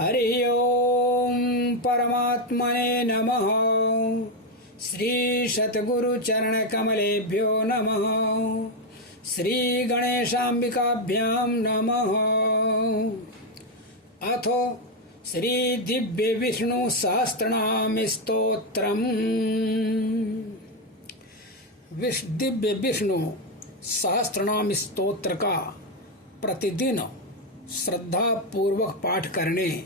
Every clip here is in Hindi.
हरि ओम परमात्मने नमः। श्री सद्गुरु चरण कमलेभ्यो नमः। श्री गणेशाम्बिकाभ्यां नमः। अथो श्री दिव्य विष्णु सहस्त्रनाम स्तोत्रम्। दिव्य विष्णु सहस्त्रनाम स्तोत्र का प्रतिदिन श्रद्धा पूर्वक पाठ करने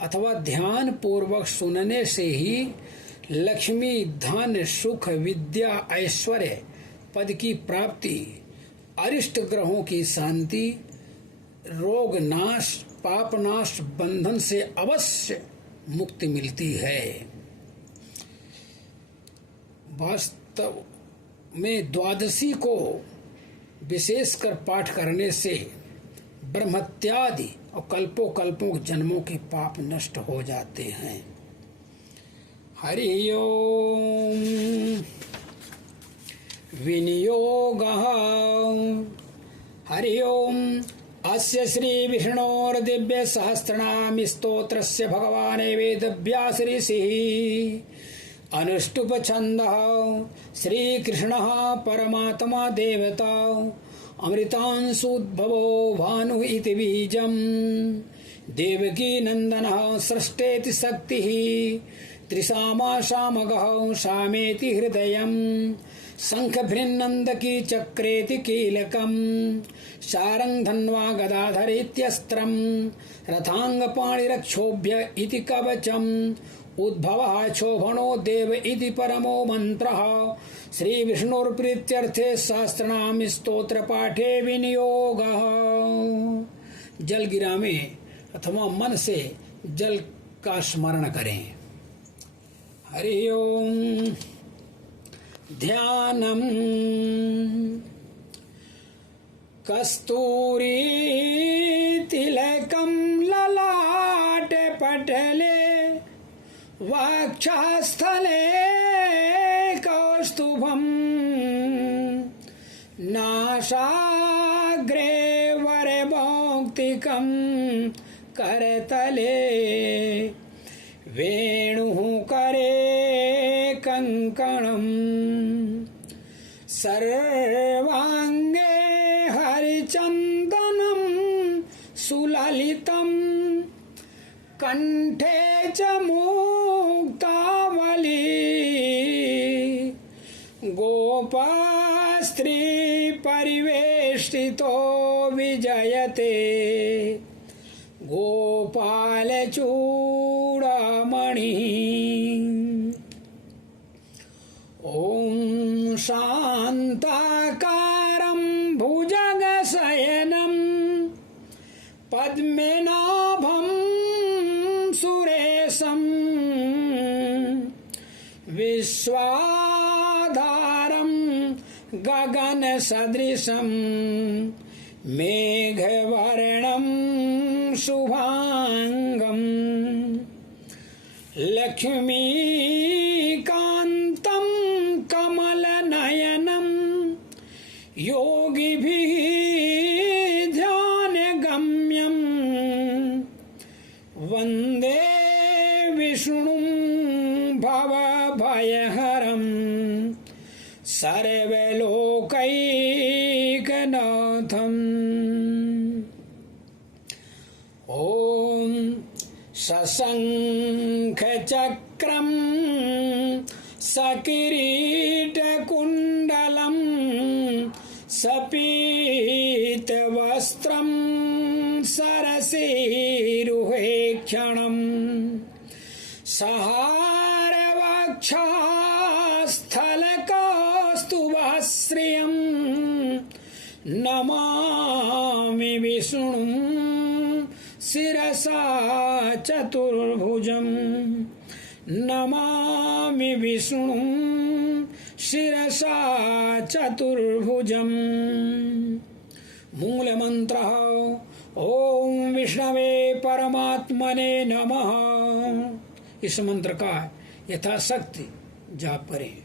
अथवा ध्यान पूर्वक सुनने से ही लक्ष्मी, धन, सुख, विद्या, ऐश्वर्य, पद की प्राप्ति, अरिष्ट ग्रहों की शांति, रोग नाश, पाप नाश, बंधन से अवश्य मुक्ति मिलती है। वास्तव में द्वादशी को विशेषकर पाठ करने से ब्रह्मत्यादि और कल्पों कल्पों जन्मों के पाप नष्ट हो जाते हैं। हरि ओम विनियोगः। हरि ओम अस्य श्री विष्णोर् दिव्य सहस्रनाम स्तोत्रस्य भगवान् वेदव्यास ऋषिः अनुष्टुप छन्दः श्री कृष्णः परमात्मा देवता अमृतांशुद्भवो भानु इति बीजम् देवकी नंदनः सृष्टेति शक्तिः त्रिसामा सामगः सामेति हृदयम् शंखभृन्नन्दकी चक्रेति कीलकम् शारङ्ग धन्वा गदाधर इत्यस्त्रम् रथाङ्गपाणिरक्षोभ्य इति कवचम् उद्भवः क्षोभणो देव इति परमो मंत्रः। श्री विष्णुर्प्रीत्यर्थे सहस्रनाम स्तोत्र पाठे विनियोगः। जल गिरा में अथवा मन से जल का स्मरण करें। हरि ओम ध्यानम्। कस्तूरी तिलकं ललाटे पटले वक्षस्थले कौस्तुभम् नासाग्रे वरभौक्तिकं करतले वेणुः करे कंकणम् सर्वांगे हरिचन्दनं सुललितम् कंठे च मुक्तावली गोपस्त्री परिवेष्टितो विजयते गोपालचूडामणिः। ॐ शान्ताकारं भुजगशयनं पद्मनाभं सुरेशं विश्वाधारं गगनसदृशं मेघवर्णं शुभांगं लक्ष्मीकान्तं कमलनयनं योगिभिः ध्यानगम्यं वन्दे विष्णुं भवभयहरं सर्वलोकैकनाथम्। ॐ सशङ्खचक्रं सकिरीटकुण्डलं सपीतवस्त्रं सरसीरुहेक्षणम् सहारवक्षस्थलकौस्तुभश्रियं नमामि विष्णुं शिरसा चतुर्भुजम् नमामि विष्णुं शिरसा चतुर्भुजम्। मूल मंत्र ओम विष्णवे परमात्मने नमः। इस मंत्र का यथाशक्ति जाप करें।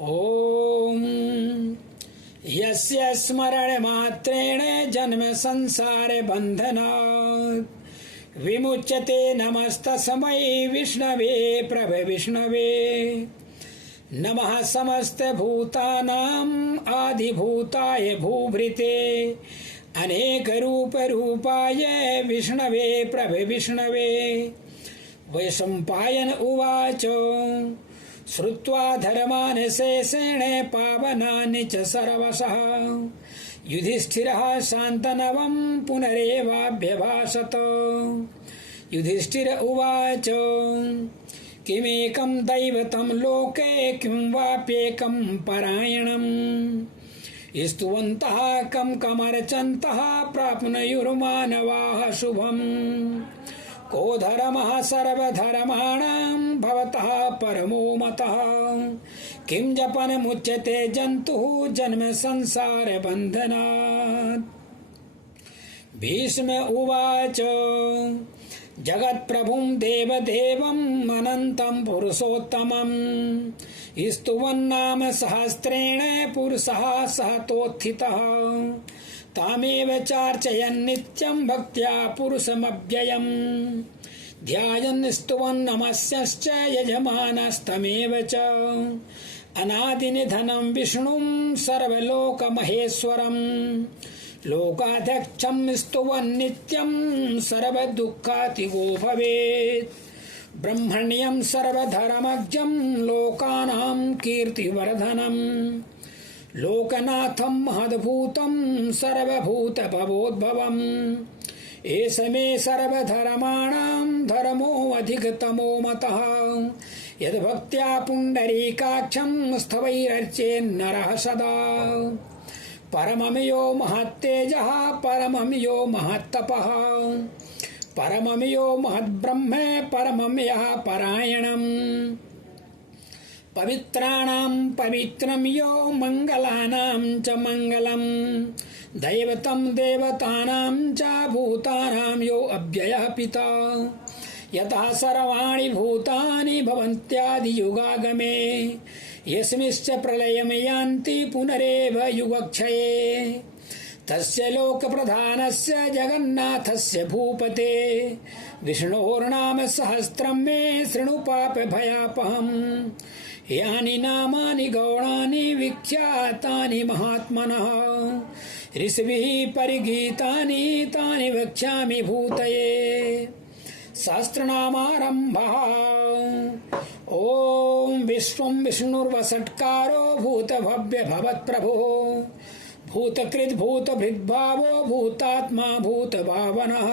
ओम यस्य स्मरण मात्रेण जन्म संसार बंधनात् विमुच्यते नमस्तस्मै विष्णवे प्रभविष्णवे नमः समस्तभूतानाम् आदिभूताय भूभृते अनेकरूपरूपाय विष्णवे प्रभविष्णवे वैशम्पायन उवाच श्रुत्वा धर्मान् शेषेण पावनानि च सर्वशः युधिष्ठिरः शान्तनवं पुनरेवाभ्यभाषत युधिष्ठिर उवाच किमेकं दैवतं लोके किं वाप्येकं परायणम् स्तुवन्तः कं कमर्चन्तः प्राप्नुयुर्मानवाः शुभम् को धर्मः सर्वधर्माणां भवतः परमो मतः किं जपनमुच्यते जन्तुः जन्म संसार बन्धनात् भीष्म उवाच जगत्प्रभुं देवदेवम् अनन्तं पुरुषोत्तमम् स्तुवन्नाम सहस्रेण पुरुषः सहतोत्थितः तामेव चार्चयन् नित्यं भक्त्या पुरुषमव्ययम् ध्यायन् स्तुवन् नमस्यश्च यजमानस्तमेव च अनादिनिधनं विष्णुं सर्वलोकमहेश्वरम् लोकाध्यक्षं स्तुवन् नित्यं सर्वदुःखातिगो भवेत् ब्रह्मण्यं सर्वधर्मज्ञं लोकानां कीर्तिवर्धनम् लोकनाथं महद्भूतं सर्वभूतभवोद्भवम् एष मे सर्वधर्माणां धर्मोऽधिकतमो मतः यद्भक्त्या पुण्डरीकाक्षं स्तवैरर्चेन्नरः सदा परमं यो महत्तेजः परमं यो महत्तपः परमं यो महद्ब्रह्म परमं यः परायणम् पवित्राणां पवित्रं यो मंगलानां च मंगलम् दैवतं देवतानां च भूतानां यो अव्ययः पिता यतः सर्वाणि भूतानि भवन्त्यादियुगागमे यस्मिंश्च प्रलयं यान्ति पुनरेव युगक्षये तस्य लोकप्रधानस्य जगन्नाथस्य भूपते विष्णोर्नाम सहस्रं मे शृणु पापभयापहम् यानि नामानि गौणानि विख्यातानि महात्मनः ऋषिभिः परिगीतानि तानि वक्ष्यामि भूतये सहस्रनामारम्भः ॐ विश्वं विष्णुर्वषट्कारो भूतभव्य भवत्प्रभुः भूतकृत् भूतभृद्भावो भूतात्मा भूतभावनः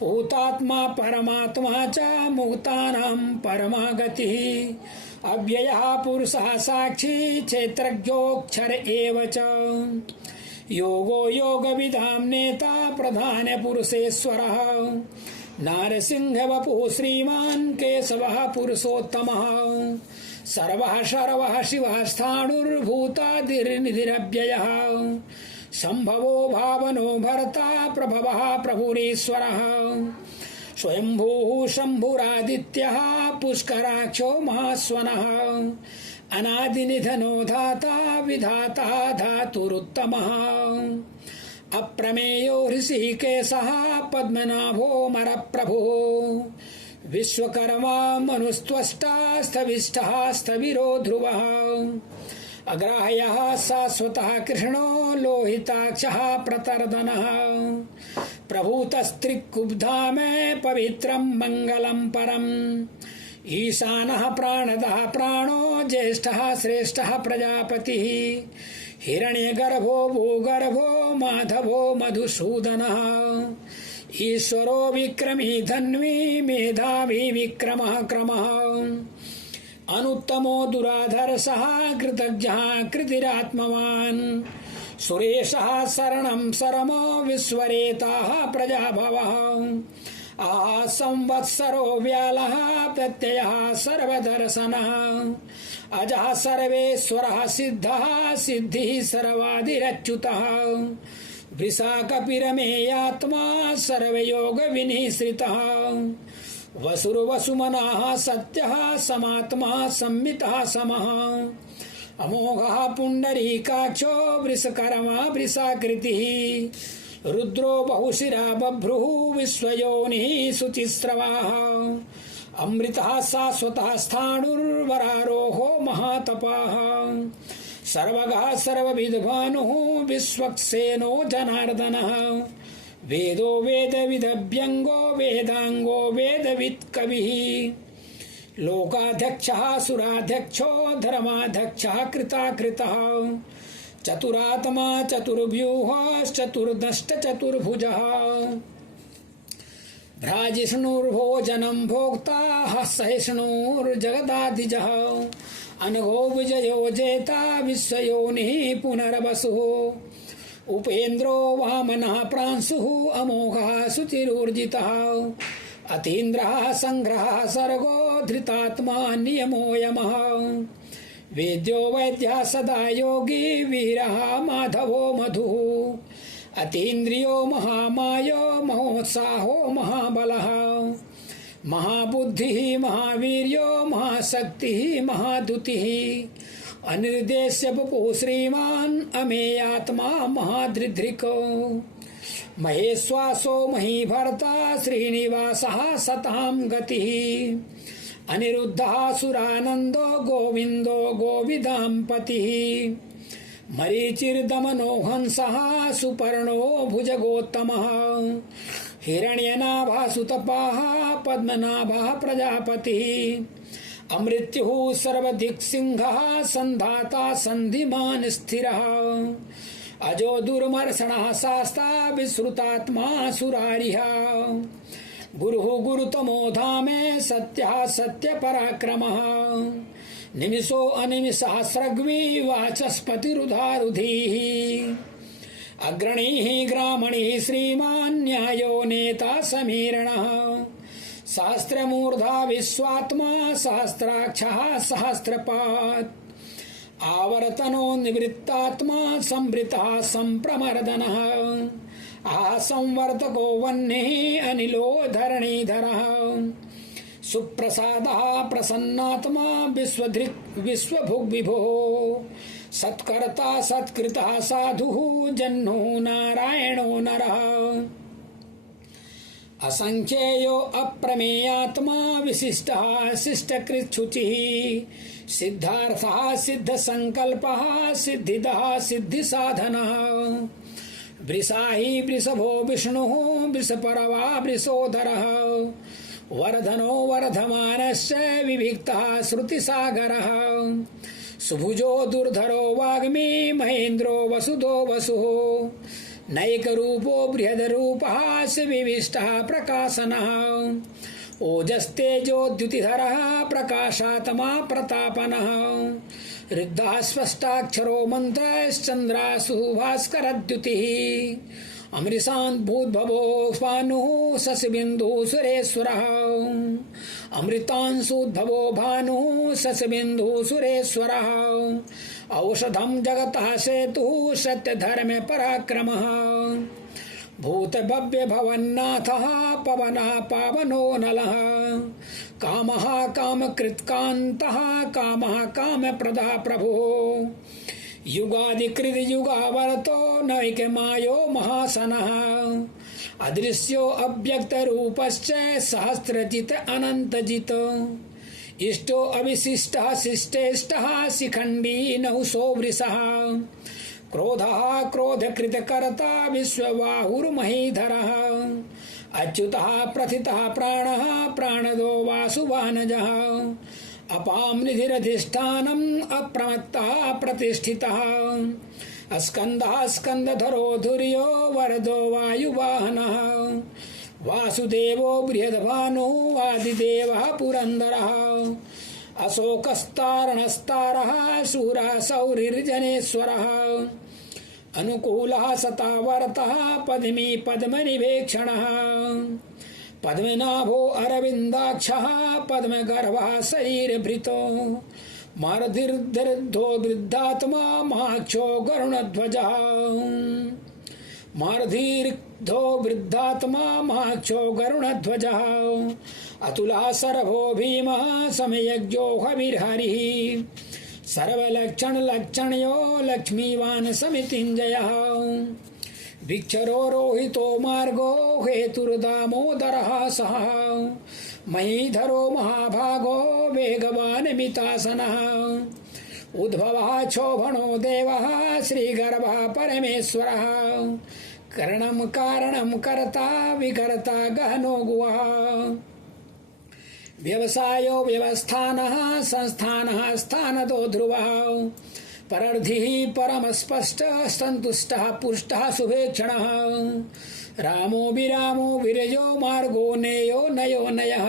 भूतात्मा परमात्मा च मुक्तानां परमा गतिः अव्ययः पुरुषः साक्षी क्षेत्रज्ञोऽक्षर एव च योगो योगविदां नेता प्रधान पुरुषेश्वरः नारसिंहवपुः श्रीमान् केशवः पुरुषोत्तमः सर्वः शर्वः शिवः स्थाणुर्भूतादिर्निधिरव्ययः संभवो भावनो भर्ता प्रभवः प्रभुरीश्वरः स्वयंभूः शंभुरादित्यः पुष्कराक्षो महास्वनः अनादिनिधनो धाता विधाता धातुरुत्तमः अप्रमेयो ऋषिकेशः पद्मनाभो मरप्रभुः विश्वकर्मा मनुस्त्वष्टा स्थविष्ठः स्थविरो ध्रुवः अग्राह्यः शाश्वतः कृष्णो लोहिताक्षः प्रतर्दनः प्रभूतस्त्रिकुब्धाम पवित्रं मंगलं परम् ईशानः प्राणदः प्राणो ज्येष्ठः श्रेष्ठः प्रजापतिः हिरण्यगर्भो भूगर्भो माधवो मधुसूदनः ईश्वरो विक्रमी धन्वी मेधावी विक्रमः क्रमः अनुत्तमो दुराधर्षः कृतज्ञः कृतिरात्मवान् सुरेशः शरणं शरमो विश्वरेताः प्रजाभवः संवत्सरो व्यालः प्रत्ययः सर्वदर्शनः अजः सर्वेश्वरः सिद्धः सिद्धिः सर्वादिरच्युतः वृषाकपिरमेयात्मा सर्वयोग विनिश्रितः वसुर्वसुमनः सत्यः समात्मा संवितः समः अमोघः पुण्डरीकाक्षो वृषकर्मा वृषाकृतिः रुद्रो बहुशिरा बभ्रुः विश्वयोनिः शुचिस्रवाः अमृतः शाश्वतः स्थाणुर्वरारोहो महातपाः सर्वगः सर्वविद्भानुः विश्वक्सेनो जनार्दनः वेदो वेदविदभ्यङ्गो वेदाङ्गो वेदवित्कविः लोकाध्यक्षः सुराध्यक्षो धर्माध्यक्षः कृताकृतः चतुरात्मा चतुर्व्यूहश्चतुर्दष्ट चतुर्भुजः भ्राजिष्णुर्भोजनं भोक्ता सहिष्णुर्जगदाधिजः अनघो विजयो जेता विश्वयोनिः पुनर्वसुः उपेन्द्रो वामनः प्रांशुः अमोघः शुचिरूर्जितः अतीन्द्रः संग्रहः सर्गो धृतात्मा नियमो यमः वेद्यो वैद्यः सदा योगी वीरः माधवो मधुः अतीन्द्रियो महामायो महोत्साहो महाबलः महाबुद्धिः महावीर्यो महाशक्तिः महाद्युतिः अनिर्देश्य वपुः श्रीमान् अमेयात्मा महादृढृको महेश्वासो महीभर्ता श्रीनिवासः सतां गतिः अनिरुद्धः सुरानन्दो गोविन्दो गोविदाम्पतिः मरीचिर्दमनो हंसः सुपर्णो भुजगोत्तमः हिरण्यनाभः सुतपाः पद्मनाभः प्रजापतिः अमृत्युः सर्वदिक्सिंहः सन्धाता सन्धिमान् स्थिरः अजो दुर्मर्षणः शास्ता विश्रुतात्मा सुरारिः गुरुः गुरुतमो धामे सत्यः सत्यपराक्रमः निमिषो अनिमिषः स्रग्वी वाचस्पतिरुधारुधिः अग्रणीः ग्रामणीः श्रीमान् न्यायो नेता समीरणः शास्त्रमूर्धा विश्वात्मा सहस्राक्षः सहस्रपात् आवर्तनो निवृत्तात्मा संवृतः संप्रमर्दनः आसंवर्तको वह्निः अनिलो धरणीधरः सुप्रसादः प्रसन्नात्मा विश्वधृक् विश्वभुग्विभुः सत्कर्ता सत्कृतः साधुः जह्नो नारायणो नरः असंख्येयो अप्रमेयात्मा विशिष्टः शिष्टकृच्छुचिः सिद्धार्थः सिद्धसंकल्पः सिद्धिदः सिद्धिसाधनः वृषाही वृषभो विष्णुः वृषपर्वा वृषोधरः वर्धनो वर्धमानश्च विविक्तः श्रुतिसागरः सुभुजो दुर्धरो वाग्मी महेन्द्रो वसुधो वसुः नैकरूपो बृहद्रूपः विविष्टः प्रकाशनः ओजस्तेजोद्युतिधरः प्रकाशात्मा प्रतापनः ऋद्धः स्पष्टाक्षरो मन्त्रश्चन्द्रासु भास्करद्युतिः अमृषान् भूद्भवो भानुः शशिबिन्दुः सुरेश्वरः अमृतांशुद्भवो भानुः शशिबिन्दुः सुरेश्वरः औषधं जगतः सेतुः सत्यधर्म पराक्रमः भूतभव्य भवन्नाथः पवनः पावनो नलः कामः कामकृत्कान्तः कामः कामप्रदः प्रभुः युगादिकृत युगावर्तो नैकमायो महासनः अदृश्यो अव्यक्तरूपश्च सहस्रजित अनन्तजित् इष्टो अविशिष्टः शिष्टेष्टः शिखण्डी नहुषो वृषः क्रोधः क्रोधकृतकर्ता विश्वबाहुर्महीधरः अच्युतः प्रथितः प्राणः प्राणदो वासुवानजः अपां निधिरधिष्ठानम् अप्रमत्तः प्रतिष्ठितः स्कन्दः स्कन्दधरो धुर्यो वरदो वायुवाहनः वासुदेवो बृहद्भानुः आदिदेवः पुरन्दरः अशोकस्तारणस्तारः शूरः सौरिर्जनेश्वरः अनुकूलः सतावर्तः पद्मी पद्मनिवेक्षणः पद्मनाभो अरविन्दाक्षः पद्मगर्भः शरीरभृतो मारुतिर्धो वृद्धात्मा महाक्षो गरुणध्वजः मारुतिर्धो वृद्धात्मा महाक्षो गरुणध्वजः अतुलः सर्वो भीमः समयज्ञो हविर्हरिः सर्वलक्षणलक्षणयो लक्ष्मीवान् समितिञ्जयः विक्षरोहितो मार्गो हेतुर्दामोदरः सः महीधरो महाभागो वेगवान् मितासनः उद्भवः क्षोभणो देवः श्रीगर्भः परमेश्वरः करणं कारणं कर्ता विकर्ता गहनो गुहा व्यवसायो व्यवस्थानः संस्थानः स्थानतो ध्रुवः परर्धिः परमस्पष्ट सन्तुष्टः पुष्टः शुभेक्षणः रामो विरामो विरजो मार्गो नेयो नयो नयः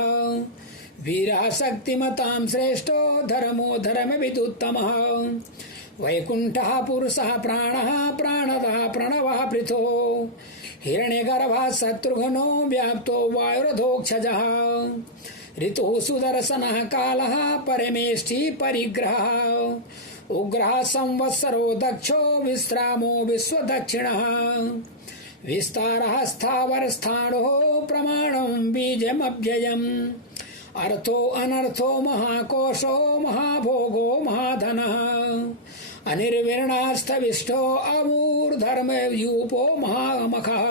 वीरः शक्तिमतां श्रेष्ठो धर्मो धर्मविदुत्तमः वैकुण्ठः पुरुषः प्राणः प्राणदः प्रणवः पृथो हिरण्यगर्भः शत्रुघ्नो व्याप्तो वायुरधोक्षजः ऋतुः सुदर्शनः कालः परमेष्ठी परिग्रहः उग्रः संवत्सरो दक्षो विश्रामो विश्वदक्षिणः विस्तारः स्थावरस्थाणो प्रमाणं बीजमव्ययम् अर्थो अनर्थो महाकोशो महाभोगो महाधनः अनिर्विरणास्थविष्टो अमूर्धर्मयूपो महामखः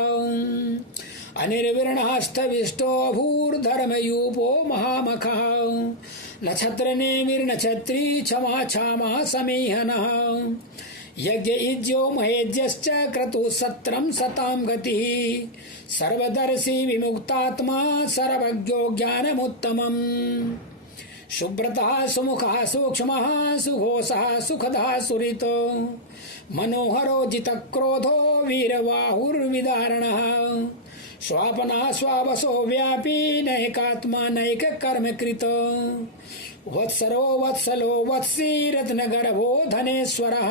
अनिर्विरणास्थविष्टो भूर्धर्मयूपो महामखः नक्षत्रनेमिर्नक्षत्री क्षमा क्षमा समीहनः यज्ञ इज्यो महेज्यश्च क्रतुः सत्रं सतां गतिः सर्वदर्शी विमुक्तात्मा सर्वज्ञो ज्ञानमुत्तमम् शुभ्रतः सुमुखः सूक्ष्मः सुघोषः सुखदः सुरितो मनोहरो जितक्रोधो वीरबाहुर्विदारणः स्वापना स्वावसो व्यापी नैकात्मा नैक कर्म कृतो वत्सरो वत्सलो वत्सी रत्नगर्भो धनेश्वरः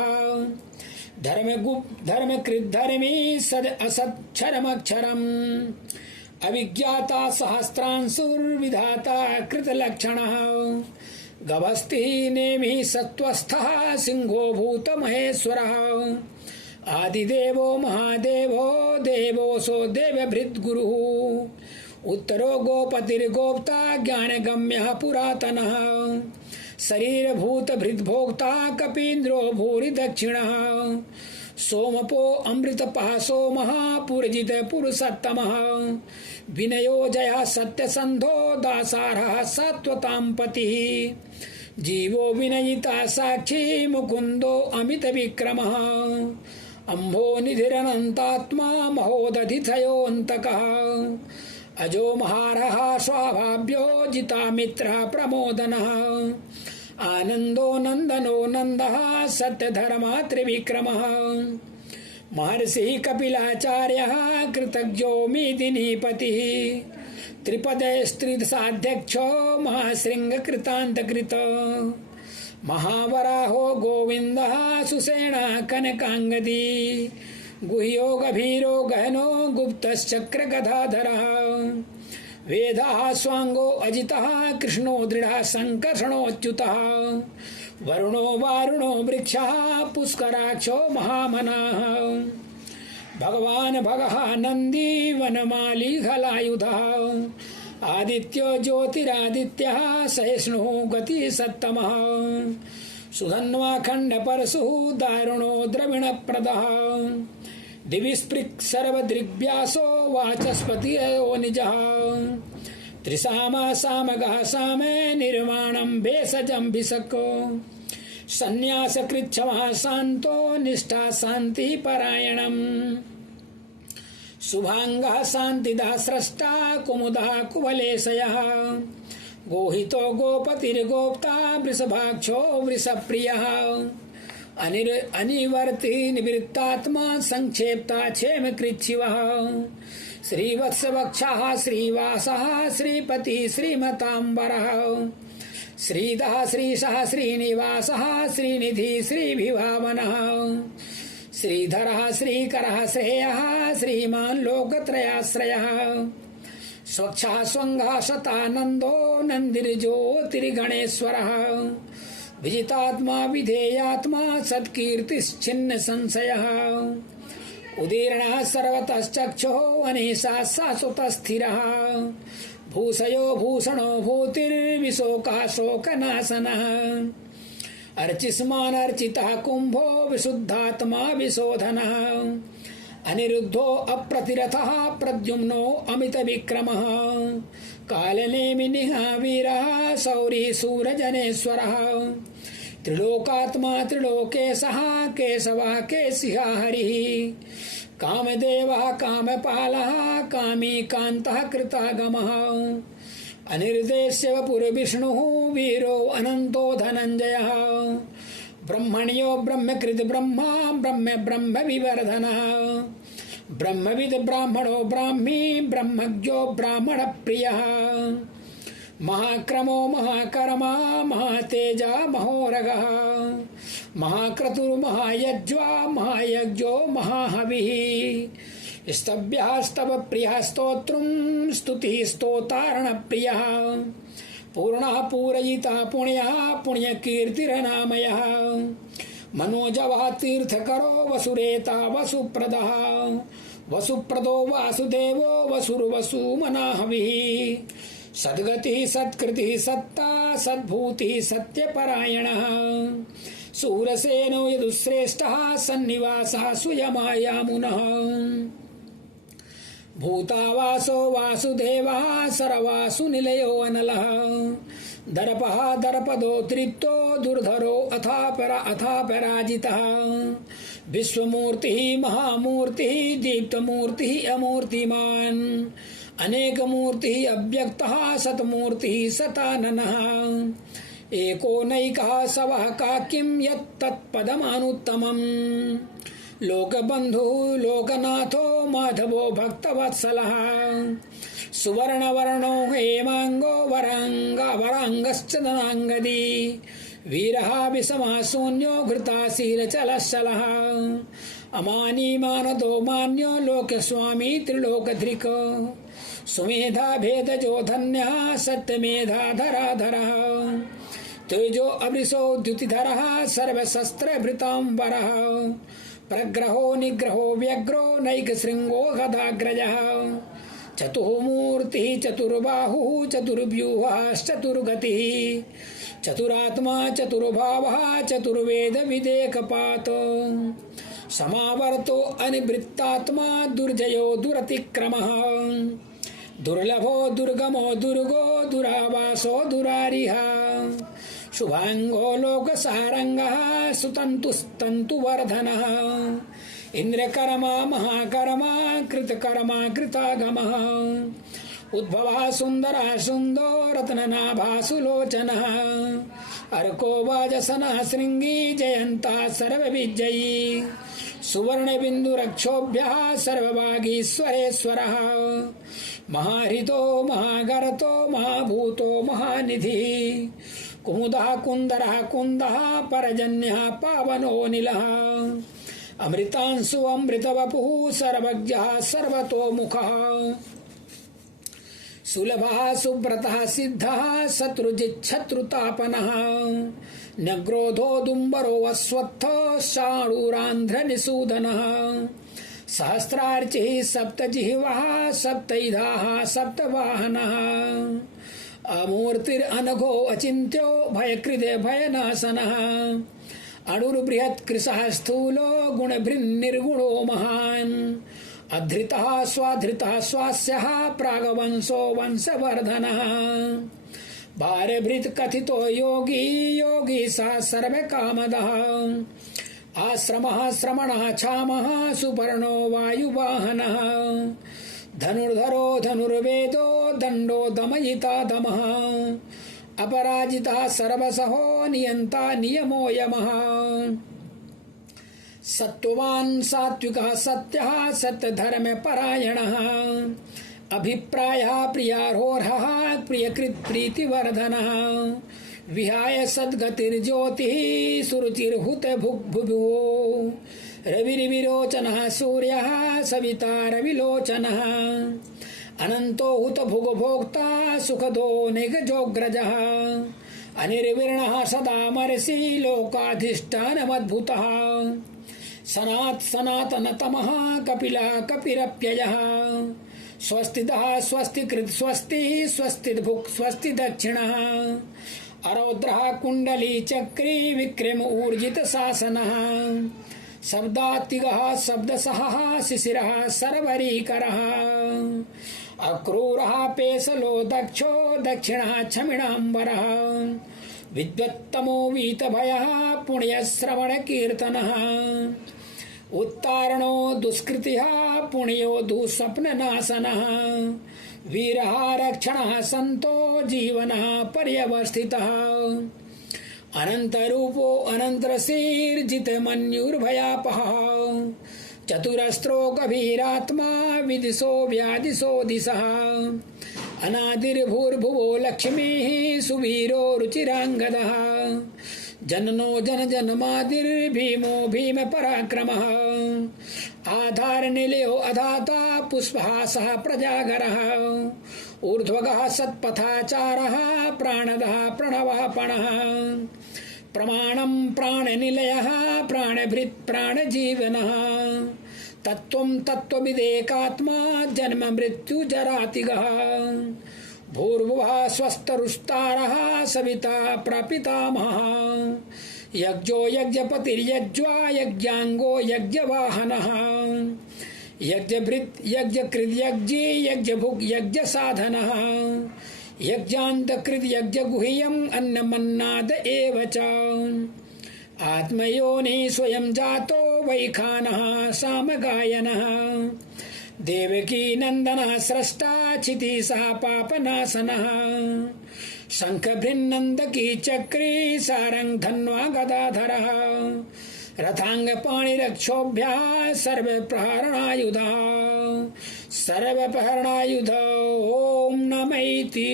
धर्मकृद्धर्मी सद असत्क्षरमक्षरम् अविज्ञाता सहस्रांशुर्विधाता कृतलक्षणः गभस्ति नेमिः सत्त्वस्थः सिंहो भूतमहेश्वरः आदिदेवो महादेवो देवोऽसो देवभृद्गुरुः उत्तरो गोपतिर्गोप्ता ज्ञानगम्यः पुरातनः शरीरभूतभृद्भोक्ता कपीन्द्रो भूरि दक्षिणः सोमपो अमृतपः सोमः पुरजित पुरुषोत्तमः विनयो जयः सत्यसन्धो दासारः सात्वतां पतिः जीवो विनयिता साक्षी मुकुन्दो अमित विक्रमः अम्भो निधिरनन्तात्मा महोदधिथयोऽन्तकः अजो महारः स्वाभाव्यो जिता मित्रः प्रमोदनः आनन्दो नन्दनो नन्दः सत्यधर्मा त्रिविक्रमः महर्षिः कपिलाचार्यः कृतज्ञो मेदिनीपतिः त्रिपदैस्त्रिदशाध्यक्षो महाशृङ्गकृतान्तकृत महावराहो गोविन्दः सुसेनः कनकाङ्गदी गुह्यो गभीरो गहनो गुप्तश्चक्रगदाधरः वेदः स्वाङ्गो अजितः कृष्णो दृढः सङ्कर्षणोच्युतः वरुणो वारुणो वृक्षः पुष्कराक्षो महामनाः भगवान् भगः नन्दी वनमाली खलायुधः आदित्यो ज्योतिरादित्यः सहिष्णुः गतिः सत्तमः सुधन्वा खण्डपरशुः दारुणो द्रविणप्रदः दिविस्पृक् सर्वदृग्व्यासो वाचस्पतियो निजः त्रिसामः सामगः सामे निर्माणं भेषजं भिषको सन्न्यासकृच्छमः शान्तो निष्ठा शान्तिः परायणम् शुभांगः शान्तिदः स्रष्टा कुमुदः कुवलेशयः गोहितो गोपतिर्गोप्ता वृषभाक्षो वृषप्रियः अनिवर्ति निवृत्तात्मा संक्षेप्ता क्षेमकृच्छिवः श्रीवत्सवक्षः श्रीवासः श्रीपति श्रीमतांबरः श्रीधः श्रीशः श्रीनिवासः श्रीनिधि श्रीभिभावनः श्रीधरः श्रीकरः श्रेयः श्रीमान् लोकत्रयाश्रयः स्वच्छः स्वङ्गः शतानन्दो नन्दिर्ज्योतिर्गणेश्वरः विजितात्मा विधेयात्मा सत्कीर्तिश्छिन्न संशयः उदीर्णः सर्वतश्चक्षुः अनीशः शाश्वतस्थिरः भूषयो भूषणो भूतिर्विशोकः शोकनाशनः अर्चिष्मान् अर्चितः कुम्भो विशुद्धात्मा विशोधनः अनिरुद्धो अप्रतिरथः प्रद्युम्नो अमित विक्रमः कालनेमिनिः वीरः शौरी सूरजनेश्वरः त्रिलोकात्मा त्रिलोकेशः केशवः केशिहा हरिः कामदेवः कामपालः कामी कान्तः कृतागमः अनिर्देश्य पुरविष्णुः वीरो अनन्तो धनञ्जयः ब्रह्मण्यो ब्रह्मकृत ब्रह्मा ब्रह्म ब्रह्म विवर्धनः ब्रह्मविद ब्राह्मणो ब्राह्मी ब्रह्मज्ञो ब्राह्मण प्रियः महाक्रमो महाकर्मा महातेजा महोरगः महाक्रतुर्महायज्वा महायज्ञो महाहविः स्तव्यः स्तव प्रियः स्तोत्रं स्तुतिः स्तोतारण प्रियः पूर्णः पूरयिता पुण्यः पुण्यकीर्तिरनामयः मनोजवः तीर्थकरो वसुरेता वसुप्रदः वसुप्रदो वासुदेवो वसुर्वसुमनाहविः सद्गतिः सत्कृतिः सत्ता सद्भूतिः सत्यपरायणः शूरसेनो यदुश्रेष्ठः सन्निवासः सुयमायामुनः भूतावासो वासुदेवः सर्वासुनिलयो अनलः दर्पः दर्पदो तृप्तो दुर्धरो अथापराजितः विश्वमूर्तिः महामूर्तिः दीप्तमूर्तिः अमूर्तिमान् अनेकमूर्तिः अव्यक्तः सतमूर्तिः सताननः एको नैकः सवः काकिं यत्तत्पदमनुत्तमम् लोकबन्धुः लोकनाथो माधवो भक्तवत्सलः सुवर्णवर्णो हेमांगो वरांगश्चदनांगदी वीरः विषमः शून्यो घृताशीलचलशलः अमानी मानदो मान्यो लोकस्वामी त्रिलोकधृक् सुमेधा भेदजो धन्यः सत्यमेधाधराधरः तेजो अवृषो द्युतिधरः सर्वशस्त्रभृतांबरः प्रग्रहो निग्रहो व्यग्रो नैकशृङ्गो गदाग्रजः चतुर्मूर्तिः चतुर्बाहुः चतुर्व्यूहश्चतुर्गतिः चतुरात्मा चतुर्भावः चतुर्वेदविदेकपातो समावर्तो अनिवृत्तात्मा दुर्जयो दुरतिक्रमः दुर्लभो दुर्गमो दुर्गो दुरावासो दुरारिः शुभांगो लोकसारंगः सुतन्तुस्तन्तुवर्धनः इंद्रकर्मा महाकर्मा कृतकर्मा कृतागमः उद्भवः सुन्दरः सुन्दो रत्ननाभा सुलोचनः अर्को वाजसनः शृंगी जयन्तः सर्वविजयी सुवर्णबिन्दुरक्षोभ्यः सर्वभागीश्वरेश्वरः महाहृतो महागरतो महाभूतो महानिधिः कुमुदः कुन्दरः कुन्दः परजन्यः पावनो नीलः अमृतांशु अमृतवपुः सर्वज्ञः सर्वतोमुखः सुलभः सुव्रतः सिद्धः शत्रुजिच्छत्रुतापनः न्यग्रोधो दुम्बरो वस्वत्थः शाणूरान्ध्रनिषूदनः सहस्रार्चिः सप्तजिह्वः सप्तैधाः सप्तवाहनः अमूर्तिरनघो अचिन्त्यो भयकृते भयनाशनः अणुर्बृहत्कृशः स्थूलो गुणभृन्निर्गुणो महान् अधृतः स्वाधृतः स्वास्यः प्रागवंशो वंशवर्धनः भार्यभृत् कथितो योगी योगी सा सर्वकामदः आश्रमः श्रमणः क्षामः सुपर्णो वायुवाहनः धनुर्धरो धनुर्वेदो दण्डो दमयिता दमः अपराजितः सर्वसहो नियन्ता नियमो यमः सत्त्ववान् सात्विकः सत्यः सत्यधर्मपरायणः अभिप्रायः प्रियारोहः प्रियकृत् प्रीतिवर्धनः विहाय सद्गतिर्ज्योतिः सुरुचिर्हुत भुग्भुभुः रविर्विरोचनः सूर्यः सविता रविलोचनः अनन्तो हुत भुगभोक्ता सुखदो निगजोग्रजः अनिर्विर्णः सदा मर्षि लोकाधिष्ठानमद्भुतः सनातनतमः कपिलः कपिरप्ययः स्वस्तिदः स्वस्तिकृत् स्वस्तिः स्वस्तिर्भुक् स्वस्ति दक्षिणः अरौद्रः कुण्डली चक्री विक्रम ऊर्जित शासनः शब्दातिगः शब्दसहः शिशिरः सर्वरीकरः अक्रूरः पेशलो दक्षो दक्षिणः क्षमिणाम्बरः विद्वत्तमो वीतभयः पुण्यश्रवणकीर्तनः उत्तारणो दुष्कृतिः पुण्यो दुःस्वप्ननाशनः वीरः रक्षणः सन्तो जीवनः पर्यवस्थितः अनन्तरूपो अनन्तरशीर्जितमन्युर्भयापहः चतुरस्रो गभीरात्मा विदिशो व्यादिशो दिशः अनादिर्भूर्भुवो लक्ष्मीः सुवीरो रुचिराङ्गदः जननो जनजन्मादिर्भीमो भीमपराक्रमः आधारनिलयो अधाता पुष्पहासः प्रजागरः ऊर्ध्वगः सत्पथाचारः प्राणदः प्रणवः प्रमाणं प्राणनिलयः प्राणभृत् प्राणजीवनः तत्त्वं तत्त्वविदेकात्मा जन्म मृत्यु जरातिगः भूर्भुवः स्वस्तरुस्तारः सविता प्रपितामहः यज्ञो यज्ञपतिर्यज्वा यज्ञाङ्गो यज्ञवाहनः यज्ञभृत् यज्ञकृत् यज्ञी यज्ञभुक् यज्ञसाधनः यज्ञान्तकृत् यज्ञगुह्यम् अन्नमन्नाद एव च आत्मयोनिः स्वयं जातो वैखानः सामगायनः देवकी नन्दनः स्रष्टा क्षितिसः पापनाशनः शङ्खभृन्नन्दकी चक्री सारङ्ग धन्वा गदाधरः रथाङ्गपाणिरक्षोभ्यः सर्वप्रहरणायुध ॐ नमैति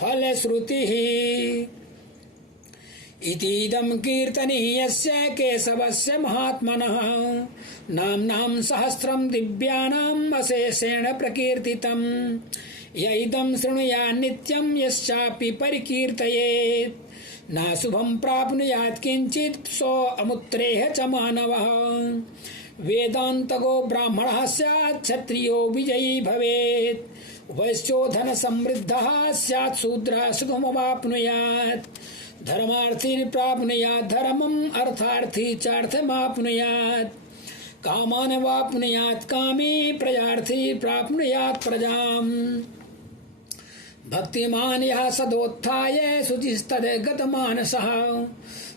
फलश्रुतिः इतीदं कीर्तनीयस्य केशवस्य महात्मनः नाम्नां सहस्रं दिव्यानाम् अशेषेण प्रकीर्तितं य इदं शृणुयात् नित्यं यश्चापि परिकीर्तयेत् नाशुभं प्राप्नुयात् किञ्चित् सो अमुत्रेह च मानवः वेदान्तगो ब्राह्मणः स्यात् क्षत्रियो विजयी भवेत् वैश्यो धन समृद्धः स्यात् शूद्रः सुखमवाप्नुयात् धर्मार्थी प्राप्नुयात् धर्मम् अर्थार्थी चार्थमाप्नुयात् कामान् वाप्नुयात् कामी प्रजार्थी प्राप्नुयात् प्रजाम् भक्तिमान् यः सदोत्थाय शुचिस्तद्गतमानसः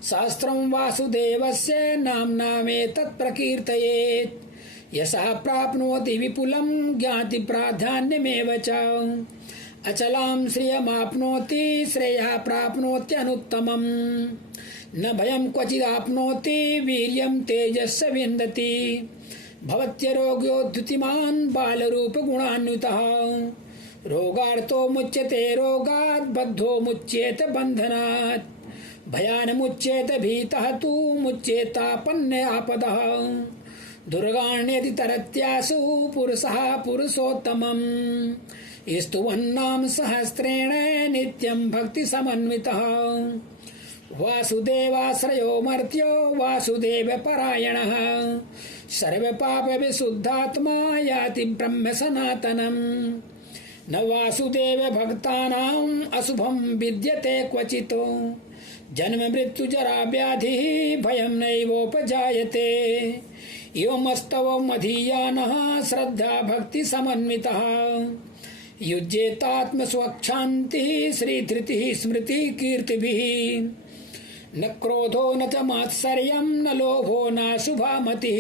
शास्त्रं वासुदेवस्य नाम्नामेतत् प्रकीर्तयेत् यशः प्राप्नोति विपुलं ज्ञाति प्राधान्यमेव च अचलां श्रियमाप्नोति श्रेयः प्राप्नोत्यनुत्तमम् न भयं क्वचिदाप्नोति वीर्यं तेजस्स विन्दति भवत्यरोग्यो द्युतिमान् बालरूपगुणान्वितः रोगार्तो मुच्यते रोगात् बद्धो मुच्येत बन्धनात् भयानमुच्येत भीतः तु मुच्येतापन्य आपदः दुर्गाण्यति तरत्यासु पुरुषः पुरुषोत्तमम् स्तुवन्नाम सहस्रेण नित्यं भक्ति समन्वितः वासुदेवाश्रयो मर्त्यो वासुदेव परायणः सर्वपाप विशुद्धात्मा याति ब्रह्म सनातनम् न वासुदेव भक्तानाम् अशुभं विद्यते क्वचित् जन्म मृत्यु जरा व्याधिः भयं नैवोपजायते एवमस्तवमधीयानः श्रद्धा भक्ति समन्वितः युज्येतात्मस्वक्षान्तिः श्रीधृतिः स्मृतिः कीर्तिभिः न क्रोधो न च मात्सर्यं न लोभो न शुभा मतिः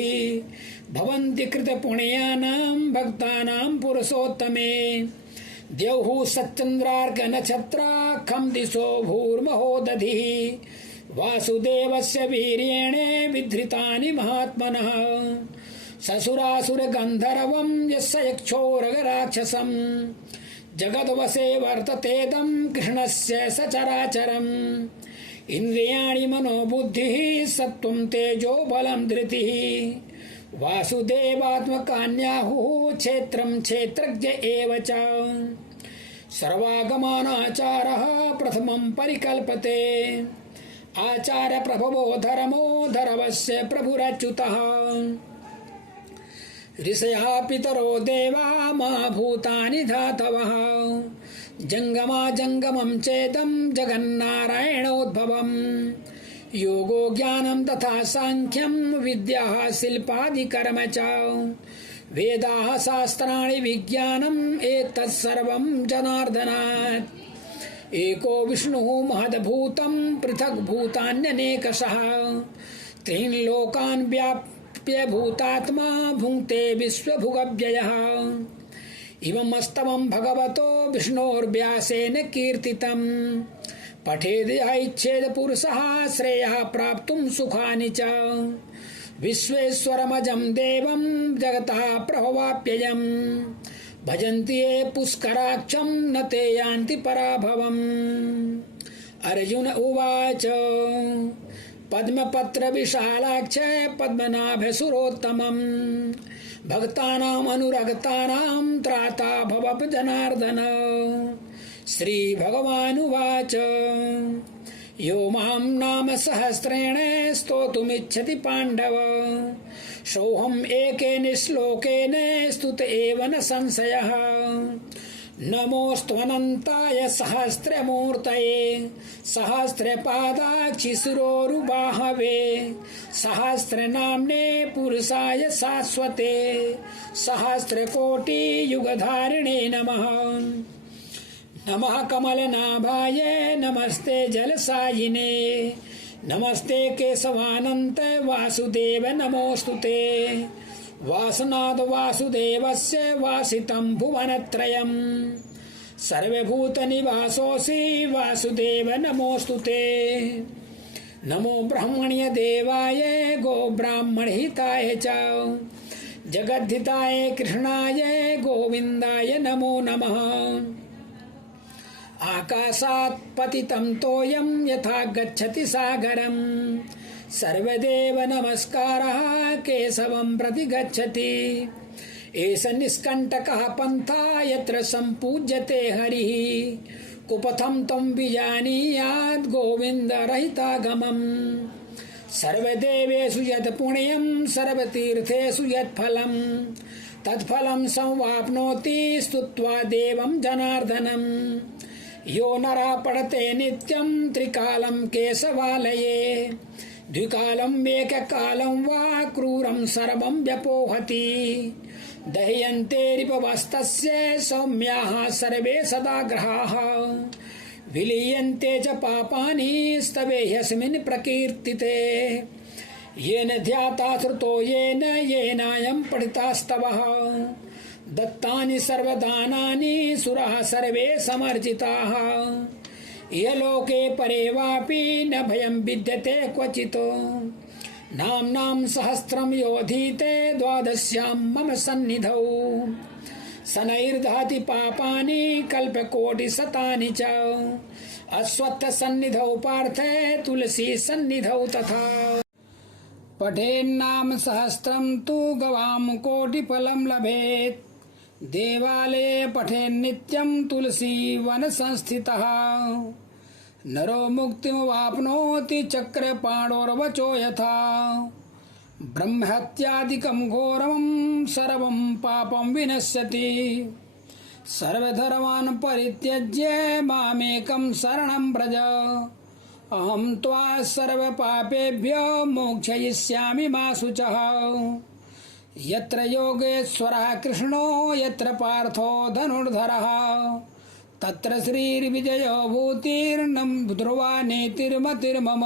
भवन्ति कृतपुण्यानां भक्तानां पुरुषोत्तमे द्यौः सच्चन्द्रार्क नक्षत्राखं दिशो भूर्महो दधिः वासुदेवस्य वीर्येण विधृतानि महात्मनः ससुरासुर गन्धर्वं यस्य यक्षोरगराक्षसम् जगद्वसे वर्ततेदं कृष्णस्य सचराचरम् इन्द्रियाणि मनोबुद्धिः सत्त्वं तेजो बलं धृतिः वासुदेवात्मकान्याहुः क्षेत्रं क्षेत्रज्ञ एव च सर्वागमानाचारः प्रथमं परिकल्पते आचार प्रभवो धर्मो धर्मस्य प्रभुरच्युतः ऋषयः पितरो देवा महाभूतानि धातवः जंगमा जंगमं चेदं जगन्नारायणोद्भवम् योगो ज्ञानं तथा सांख्यं विद्या शिल्पादिकर्म च वेदाः शास्त्राणि विज्ञानम् एतत्सर्वं जनार्दनात् एको विष्णुः महद्भूतं पृथक् भूतान्यनेकशः त्रीन् लोकान् व्याप्य भूतात्मा भुङ्क्ते विश्वभुगव्ययः इममस्तमं भगवतो विष्णोर्व्यासेन कीर्तितम् पठेद् इच्छेद पुरुषः श्रेयः प्राप्तुं सुखानि च विश्वेश्वरमजं देवं जगतः प्रभवाप्ययम् भजन्ति ये पुष्कराक्षं न ते यान्ति पराभवम्। अर्जुन उवाच पद्मपत्र विशालाक्ष पद्मनाभ सुरोत्तमम् भक्तानाम् अनुरक्तानां त्राता भव जनार्दन। श्री भगवानुवाच यो मां नाम सहस्रेण स्तोतुमिच्छति पाण्डव सोऽहम् एकेन श्लोकेन स्तुत एव न संशयः। नमोऽस्त्वनन्ताय सहस्रमूर्तये सहस्रपादाक्षिशिरोरुबाहवे सहस्रनाम्ने पुरुषाय शाश्वते सहस्रकोटियुगधारिणे नमः। नमः कमलनाभाय नमस्ते जलसायिने नमस्ते केशवानन्त वासुदेव नमोऽस्तुते। वासनाद वासुदेवस्य वासितं भुवनत्रयम् सर्वभूतनिवासोऽसि वासुदेव नमोऽस्तुते। नमो ब्रह्मण्य देवाय गो ब्राह्मणहिताय च जगद्धिताय कृष्णाय गोविन्दाय नमो नमः। आकाशात् पतितं तोयं यथा गच्छति सागरं सर्वदेव नमस्कारः केशवं प्रति गच्छति। एष निष्कण्टकः पन्था यत्र सम्पूज्यते हरिः कुपथं तं विजानीयात् गोविन्दरहितागमम्। सर्वदेवेषु यत् पुण्यं सर्वतीर्थेषु यत् फलं तत्फलं संवाप्नोति स्तुत्वा देवं जनार्दनम्। यो नरः पठते नित्यं त्रिकालं केशवालये द्विकालं एककालं वा क्रूरं सर्वं व्यपोहति। दह्यन्ते रिपवस्तस्य सौम्याः सर्वे सदा ग्रहाः विलीयन्ते च पापानि स्तवे ह्यस्मिन् प्रकीर्तिते। येन ध्याता श्रुतो येन येनायं पठितास्तवः दत्तानि सर्वदानानि सुराः सर्वे समर्जिताः। इहलोके परे वापि न भयं विद्यते क्वचित् नाम्नां सहस्रं योधीते द्वादश्यां मम सन्निधौ शनैर्दहति पापानि कल्पकोटिशतानि च अश्वत्थ सन्निधौ पार्थ तुलसी सन्निधौ तथा। पठेन्नाम सहस्रं तु गवां कोटिफलं लभेत् देवालये पठेन्नित्यं तुलसी वन संस्थितः नरो मुक्तिमवाप्नोति चक्रपाणोर्वचो यथा ब्रह्महत्यादिकं घोरं सर्वं पापं विनश्यति। सर्वधर्मान् परित्यज्य मामेकं शरणं व्रज अहं त्वा सर्वपापेभ्यो मोक्षयिष्यामि मा शुचः। यत्र योगेश्वरः कृष्णो यत्र पार्थो धनुर्धरः तत्र श्रीर्विजयो भूतिर्नं ध्रुवा नेतिर्मतिर्मम।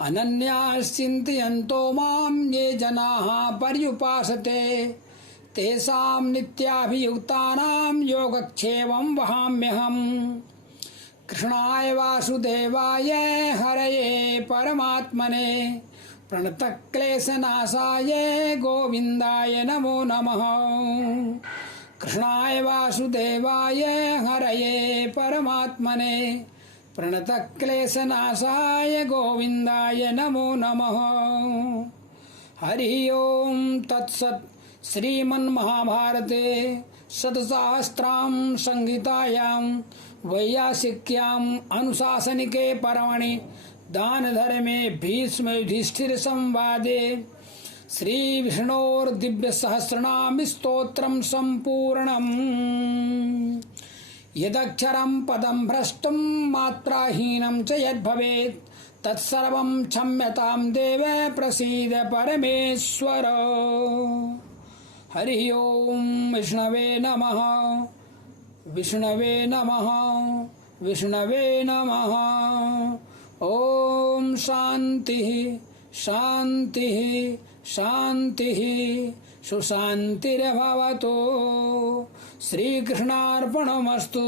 अनन्याश्चिन्तयन्तो मां ये जनाः पर्युपासते तेषां नित्याभियुक्तानां योगक्षेमं वहाम्यहम्। कृष्णाय वासुदेवाय हरये परमात्मने प्रणतक्लेशनाशाय गोविन्दाय नमो नमः। कृष्णाय वासुदेवाय हरये परमात्मने प्रणतक्लेशनाशाय गोविन्दाय नमो नमः। हरि ओम तत्सत्। श्रीमन्महाभारते शतसहस्रां संहितायां वैयासिक्याम् अनुशासनिके पर्वणि दानधर्मे भीष्म युधिष्ठिर संवादे श्रीविष्णोर्दिव्यसहस्रनाम स्तोत्रं सम्पूर्णम्। यदक्षरं पदं भ्रष्टं मात्राहीनं च यद्भवेत् तत्सर्वं क्षम्यतां देव प्रसीद परमेश्वर। हरि ओम विष्णवे नमः विष्णवे नमः विष्णवे नमः। ओम शांति शांति शांति सुशांतिर्भवतु। श्रीकृष्णार्पणमस्तु।